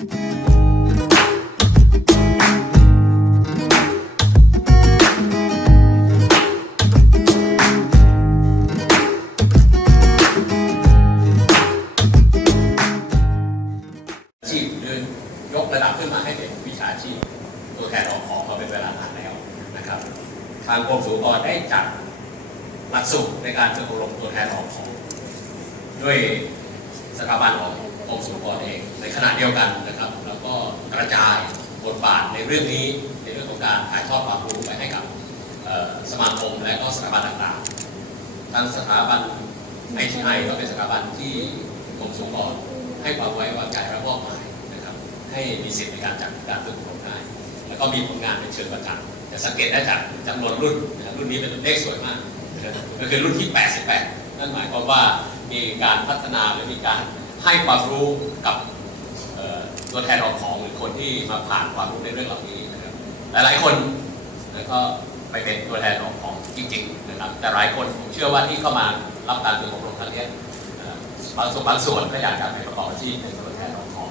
อาชีพหรือยกระดับขึ้นมาให้เป็นวิชาชีพ ตัวแทนออกของมาเป็นเวลานานแล้วนะครับ ทางกรมศุลกรได้จัดหลักสูตรในการฝึกอบรมตัวแทนออกของ ด้วยสถาบันของ กรมศุลกากรเอง ในขณะเดียวกันนะครับแล้วก็กระจายบทบาทในเรื่องนี้ในเรื่องของการถ่ายทอดความรู้ไปให้กับสมาคมและก็สถาบันต่างๆทางสถาบันไอทีไอก็เป็นสถาบันที่กรมศุลกากรให้ความไว้วางใจและมอบหมายนะครับ ให้มีสิทธิ์ในการจัดการฝึกอบรมได้แล้วก็มีผลงานในเชิงประจักษ์จะสังเกตได้จากจำนวนรุ่นนะครับรุ่นนี้เป็นเลขสวยมากก็คือรุ่นที่ 88 นั่นหมายความว่ามีการพัฒนาหรือมีการ ให้ความรู้กับตัวแทนออกของหรือคนที่มาผ่านความรู้ในเรื่องเหล่านี้นะครับหลายๆคนแล้วก็ไปเป็นตัวแทนออกของจริงๆนะครับแต่หลายคนผมเชื่อว่าที่เข้ามารับการฝึกอบรมครั้งนี้บางส่วนบางส่วนก็อยากจะไปประกอบอาชีพเป็นตัวแทนออกของ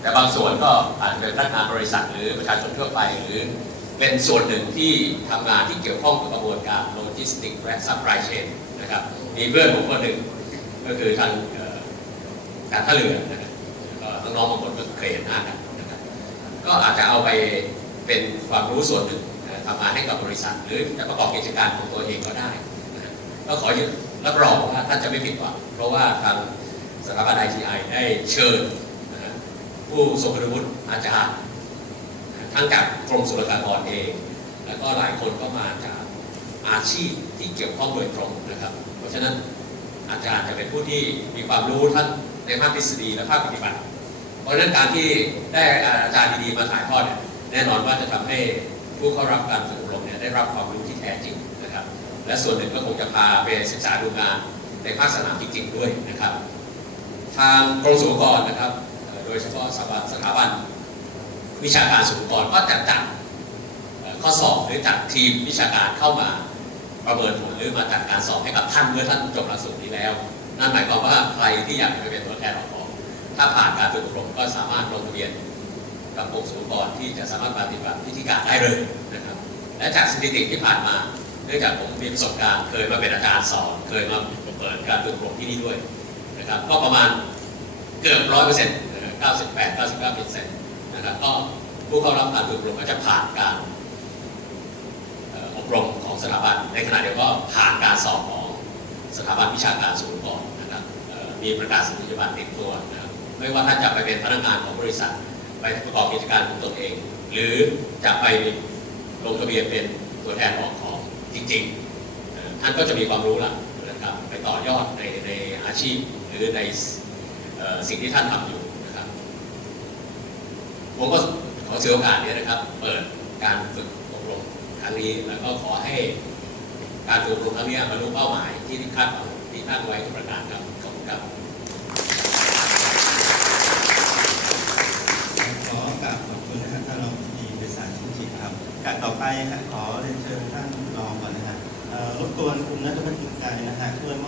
แต่บางส่วนก็อาจจะเป็นพนักงานบริษัทหรือประชาชนทั่วไปหรือเป็นส่วนหนึ่งที่ทำงานที่เกี่ยวข้องกับกระบวนการโลจิสติกส์และซัพพลายเชนนะครับมีเพื่อนผมคนหนึ่งก็คือทาง การท่าเรือนะครับน้องๆบางคนก็เคยเห็นหน้ากันนะครับก็อาจจะเอาไปเป็นความรู้ส่วนหนึ่งทำงานให้กับบริษัท หรือจะประกอบกิจการของตัวเองก็ได้ก็ขอยืนรับรองว่าท่านจะไม่ผิดหวังเพราะว่าทางสถาบัน ITI ไอได้เชิญผู้ทรงคุณวุฒิอาจารย์ทั้งจากกรมศุลกากรเอง แล้วก็หลายคนก็มาจากอาชีพที่เกี่ยวข้องโดยตรงนะครับ เพราะฉะนั้นอาจารย์จะเป็นผู้ที่มีความรู้ทั้ง ในภาคทฤษฎีและภาคปฏิบัติ เพราะฉะนั้นการที่ได้อาจารย์ดีๆมาถ่ายทอดเนี่ยแน่นอนว่าจะทำให้ผู้เข้ารับการฝึกอบรมเนี่ยได้รับความรู้ที่แท้จริงนะครับ และส่วนหนึ่งก็คงจะพาไปศึกษาดูงานในภาคสนามจริงๆด้วยนะครับ ทางกรมศุลกากรนะครับ โดยเฉพาะสถาบันสถาบัน วิชาการศุลกากรก็จัดจัดข้อสอบหรือจัดทีมวิชาการเข้ามาประเมินผลหรือมาจัดการสอบให้กับท่านเมื่อท่านจบหลักสูตรนี้แล้ว นั่นหมายความว่า ที่อยากจะเป็นตัวแทนออกของถ้าผ่านการฝึกอบรมก็สามารถลงทะเบียนกับกรมศุลกากรที่จะสามารถปฏิบัติพิธีการได้เลยนะครับ และจากสถิติที่ผ่านมาเนื่องจากผมมีประสบการณ์เคยมาเป็นอาจารย์สอนเคยมาเปิดการฝึกอบรมที่นี่ด้วยนะครับก็ประมาณเกือบร้อยเปอร์เซ็นต์เก้าสิบแปดเก้าสิบเก้าเปอร์เซ็นต์นะครับก็ผู้เข้ารับการฝึกอบรมก็จะผ่านการอบรมของสถาบันในขณะเดียวก็ผ่านการสอบของสถาบันวิชาการสูงก่อน มีประกาศนียบัตรติดตัวนะครับไม่ว่าท่านจะไปเป็นพนักงานของบริษัท ไปประกอบกิจการของตนเอง หรือจะไปลงทะเบียนเป็นตัวแทนออกของจริงๆท่านก็จะมีความรู้ละนะครับไปต่อยอดในในอาชีพหรือในออสิ่งที่ท่านทำอยู่นะครับผมก็ขอเสียโอกาสนี้นะครับเปิดการฝึกอบรมครั้งนี้แล้วก็ขอให้การฝึกอบรมครั้งนี้บรรลุเป้าหมายที่คาดหวังที่ตั้งไว้ทุกประการครับ ครับขอกราบขอบคุณนะครับท่านรองที่เป็นสารชินจิครับการต่อไปฮะขอเรียนเชิญท่านรองก่อนนะฮะเอ่อรบกวนคุณนัทพัฒน์กิจการนะฮะช่วยมอบ